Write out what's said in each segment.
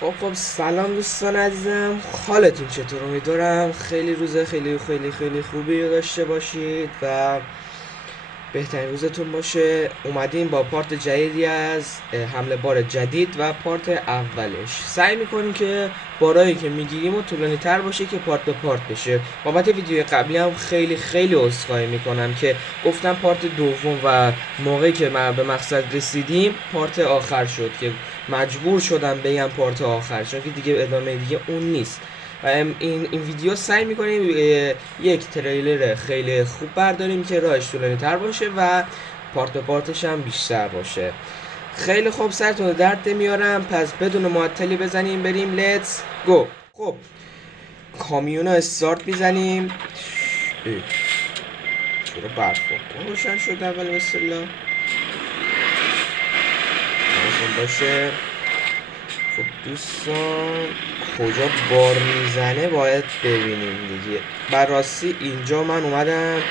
خب سلام دوستان عزیزم، حالتون چطور؟ امیدوارم خیلی روز خیلی خیلی خیلی خوبی رو داشته باشید و بهترین روزتون باشه. اومدیم با پارت جدیدی از حمله بار جدید و پارت اولش. سعی میکنیم که بارایی که میگیریم و طولانی تر باشه که پارت به پارت بشه. بابت ویدیوی قبلی هم خیلی خیلی عذرخواهی میکنم که گفتم پارت دوم و موقعی که ما به مقصد رسیدیم پارت آخر شد که مجبور شدم بگم پارت آخر، چون که دیگه ادامه دیگه اون نیست. و این ویدیو سعی میکنیم یک تریلر خیلی خوب برداریم که راهش طولانی تر باشه و پارت به پارتش هم بیشتر باشه. خیلی خوب، سرتون درد نمیارم، پس بدون معطلی بزنیم بریم. لیتس گو. خب کامیون رو استارت میزنیم. چرا برف روشن شد اول؟ بسم الله باشه. خب دوستان، کجا بار میزنه باید ببینیم دیگه. برراستی اینجا من اومدم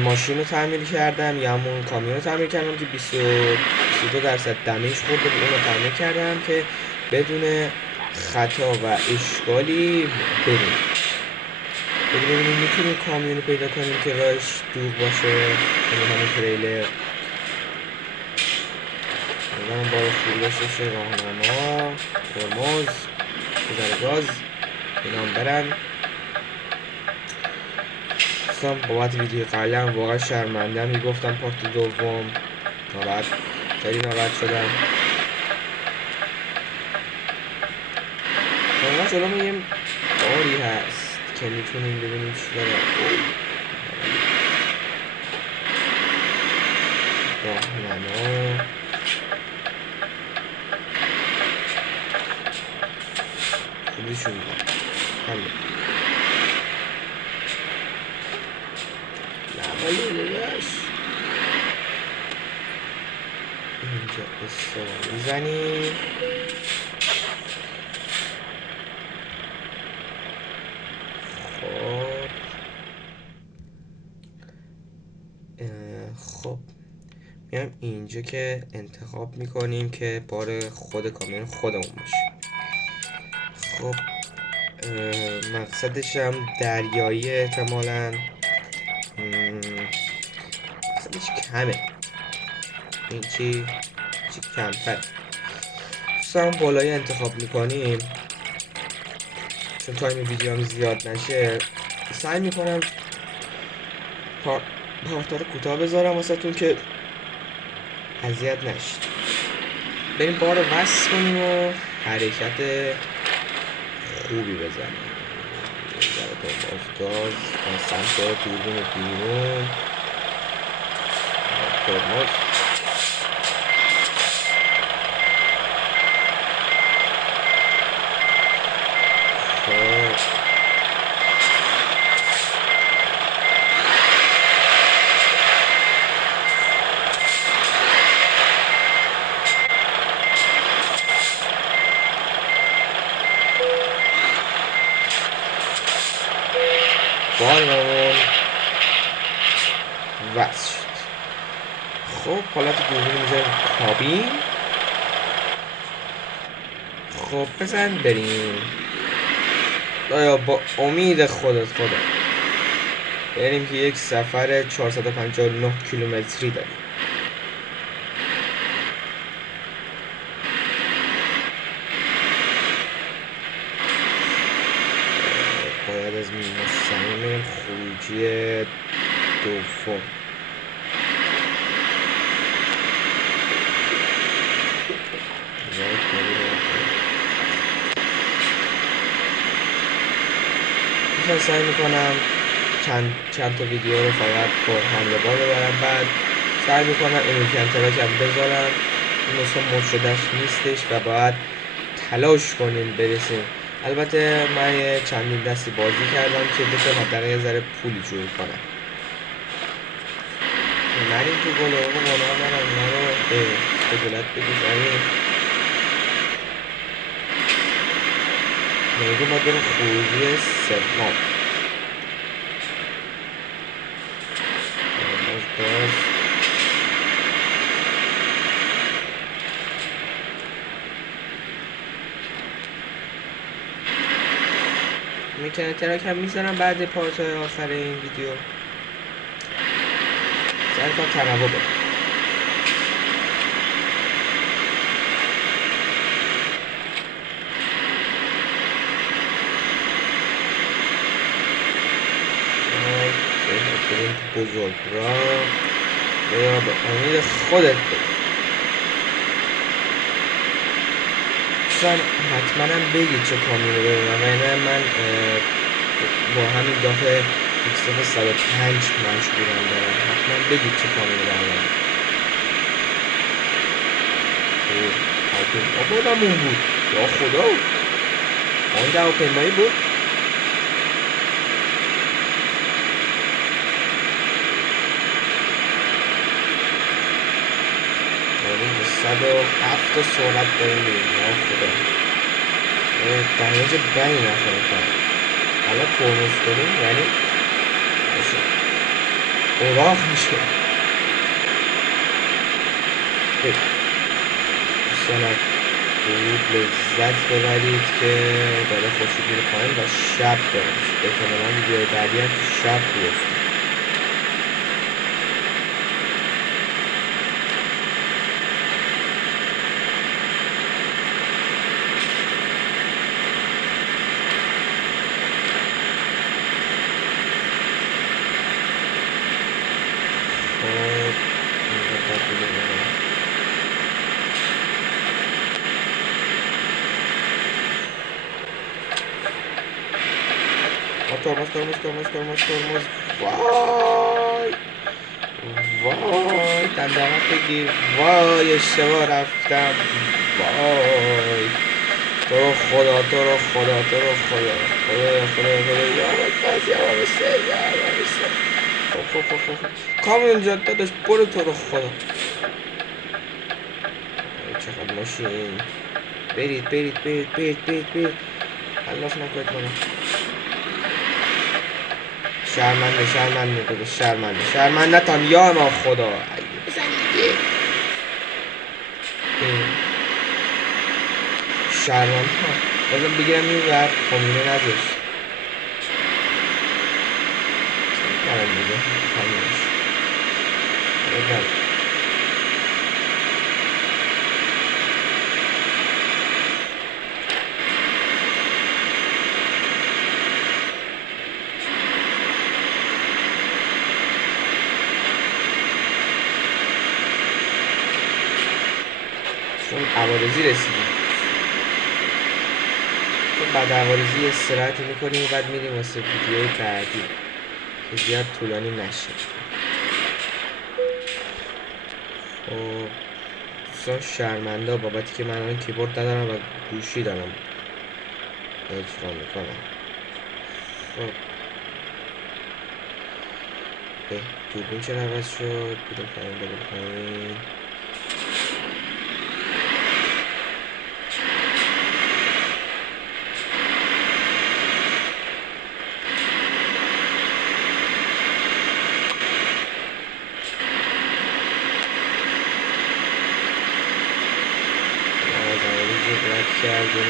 ماشین رو تعمیر کردم، یا همون کامیون رو تعمیر کردم که 22% دمیج خورده بود. اون رو تعمیر کردم که بدون خطا و اشکالی بریم. ببینیم میتونیم کامیون رو پیدا کنیم که راهش دور باشه. همون تریلر اون بار خوبی داشته باشه. راهنما، ترمز، بذاره گاز، اینا هم برن. دوستان بابت ویدیو قبلی هم واقعا شرمنده هم گفتم پارت دوم. ناراحت، خیلی ناراحت شدم. واقعا جلومون یه باری هست که میتونیم ببینیم چی داره. راهنما خودشون حالا لعبالی داداش اینجا استرا میزنیم. خب میام اینجا که انتخاب میکنیم که بار خود کامیون خودمون باشه. خب مقصدش هم دریایی احتمالاً. مقصدش کمه، این چی کمتر. دوستان بالایی انتخاب میکنیم چون تایم ویدیو هم زیاد نشه. سعی میکنم پارتا رو کوتاه بذارم واسه تون که اذیت نشید. بریم بار رو وصل کنیم و حرکت خوبی بزنیم. گاز از سمت دوربین بیرون. ترمز بارمون وصل شد. خب حالت دوربین میذاریم کابین. خب بزن بریم. آیا با امید خودت بریم که یک سفر 459 کیلومتری داریم. باید از مستقیم خروجی دوم. سعی میکنم چند تا ویدیو رو فقط با حمله بار ببرم، بعد سعی میکنم ایموکنتراک هم بذارم. این اصلا مد شدهش نیستش و باید تلاش کنیم برسیم. البته من یه چندین دستی بازی کردم که بتونم حداقل یه ذره پولی جور کنم. نریم تو گلوه و گناه دارم اینا رو خجالت بکش. میگه ما بریم خروجی سوم. گاز مکانیک ترک هم میذارم بعد پارت آخر این ویدیو. سر کار تنوع بده. بزرگ را بیا به امید خودت بده. حتما هم بگید چه کامیونی ببینم و اینه من با همین دافع XF 105 مشغولم دارم. حتما بگید چه کامیونی ببینم. آبادمون بود یا خدا آن هواپیمایی بود. داریم به 107 سرعت داریم میریم یا خدا دمیج بدی نخواهیم کنیم. حالا ترمز کنیم یعنی اوراق میشه. دوستان درود لذت ببرید که داره خورشید میره پایین و شب داره میشه. احتمالاً ویدیوهای بعدی هم تو شب بیفته. ترمز وای دندانت بگیر. وای اشتباه رفتم. وای تو رو خدا کامیون جان داداش برو تو رو خدا. چقدر ماشین. برید حلاف نکنید منو. شرمنده تان یا ما خدا. بزن دیگه شرمنده بازم بگیرم این ور کامینه نذاشت. برم دیگه کامینش چون عوارضی رسیدیم. چون بعد عوارضی استراحتی میکنیم و بعد میریم واسه ویدیوی بعدی که زیاد طولانی نشه. خب دوستان شرمنده بابتی که من الان کیبورد ندارم و گوشی دارم اجرا میکنم. خب دوربین چرا عوض شد؟ بیدیم پایین کردیم.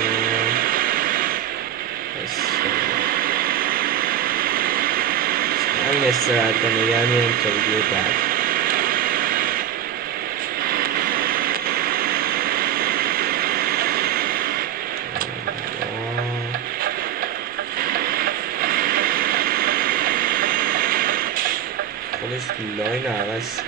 همین استراحت کنه یعنی تا ویدیو بعد. خودش لاین عوض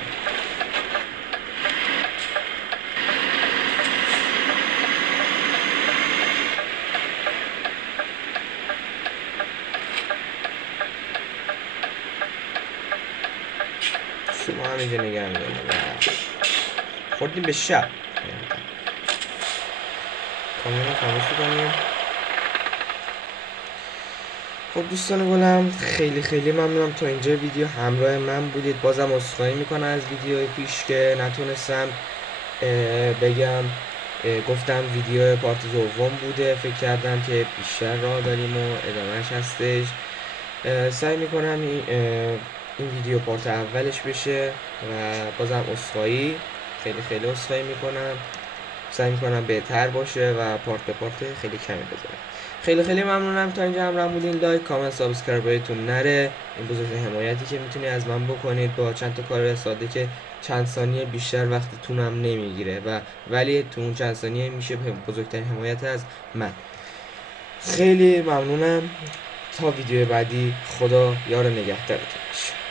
ما همینجا نگه میداریم. خوردیم به شب. کاملا خاموش کنیم. خب دوستان گلم خیلی ممنونم تا اینجا ویدیو همراه من بودید. بازم عذرخواهی میکنم از ویدیو پیش که نتونستم بگم. گفتم ویدیو پارت دوم بوده. فکر کردم که بیشتر راه داریم و ادامهش هستش. سعی میکنم این ویدیو پارت اولش بشه و بازم عذرخواهی خیلی عذرخواهی میکنم سعی میکنم بهتر باشه و پارت به پارت خیلی کمی بذارم. خیلی خیلی ممنونم تا اینجا همراه بودین. لایک، کامنت، سابسکرایبتون نره. این بزرگترین حمایتی که میتونی از من بکنید با چند تا کار ساده که چند ثانیه بیشتر وقتتون هم نمیگیره ولی تو اون چند ثانیه میشه بزرگترین حمایت از من. خیلی ممنونم. تا ویدیو بعدی، خدا یار نگهدارتون باشه.